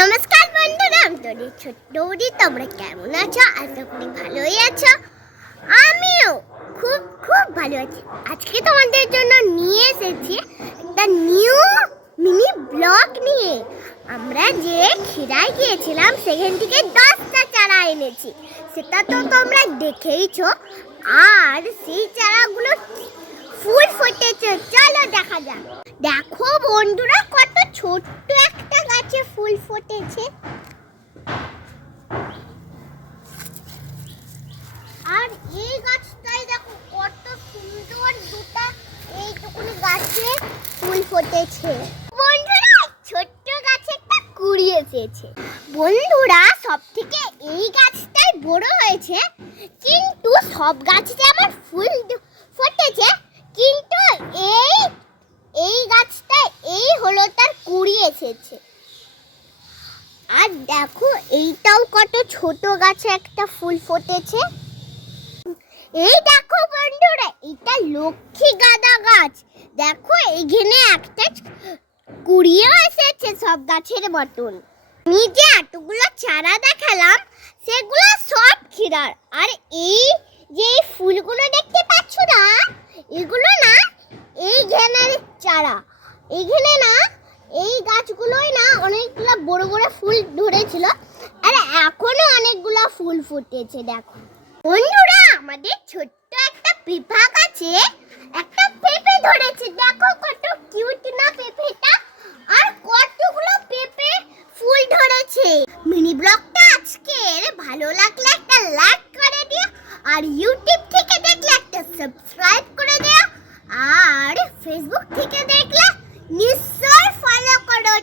নমস্কার বন্ধুরা, আমি তোদের ছোট্ট উড়ি। তোমরা কেমন আছো? আশা করি ভালোই আছো। আমিও খুব খুব ভালো আছি। আজকে তোমাদের জন্য নিয়ে এসেছি একটা নিউ মিনি ব্লগ নিয়ে। আমরা যে খিরায় গিয়েছিলাম সেখান থেকে 10টা চারা এনেছি, সেটা তো তোমরা দেখেইছো। আর সেই চারাগুলো ফুল ফুটেছে, চলো দেখা যাক। দেখো বন্ধুরা, কত ছোট্ট একটা গাছে ফুল ফুটেছে। আর এই গাছটাই দেখো কত সুন্দর, দুটা এইটুকুনি গাছে ফুল ফুটেছে। বন্ধুরা, ছোট্ট গাছে একটা কুড়ি এসেছে। বন্ধুরা, সব থেকে এই গাছটাই বড় হয়েছে, কিন্তু সব গাছে যেমন ফুল ফুটেছে, কিন্তু এই গাছটা এই হলো তার কুড়ি এসেছে। আর দেখো এইটাও কত ছোট গাছে একটা ফুল ফুটেছে। এই দেখো বন্ধুরা, এটা লক্ষ্মী গাঁদা গাছ। দেখো এইখানে একটা কুড়িও এসেছে সব গাছের মতন। আমি যে এতগুলো চারা দেখালাম সেগুলো সব ক্ষীরার। আর এই যে ফুলগুলো দেখতে পাচ্ছ না, এগুলো না এই ঘেনের চারা। এইখানে না এই গাছগুলোই না অনেকগুলো বড় বড় ফুল ধরেছিল, আর এখনো অনেকগুলো ফুল ফুটেছে। দেখো বন্ধুরা, আমাদের ছোট্ট একটা পেঁপা গাছে একটা পেঁপে ধরেছে। দেখো কত কিউট না পেঁপেটা, আর কতগুলো পেঁপে ফুল ধরেছে। মিনি ব্লগটা আজকের ভালো লাগলে একটা লাইক করে দিও, আর ইউটিউব থেকে দেখলে একটা সাবস্ক্রাইব করে দিও, আর ফেসবুক থেকে দেখলে নিশ্চয়ই ফলো করো।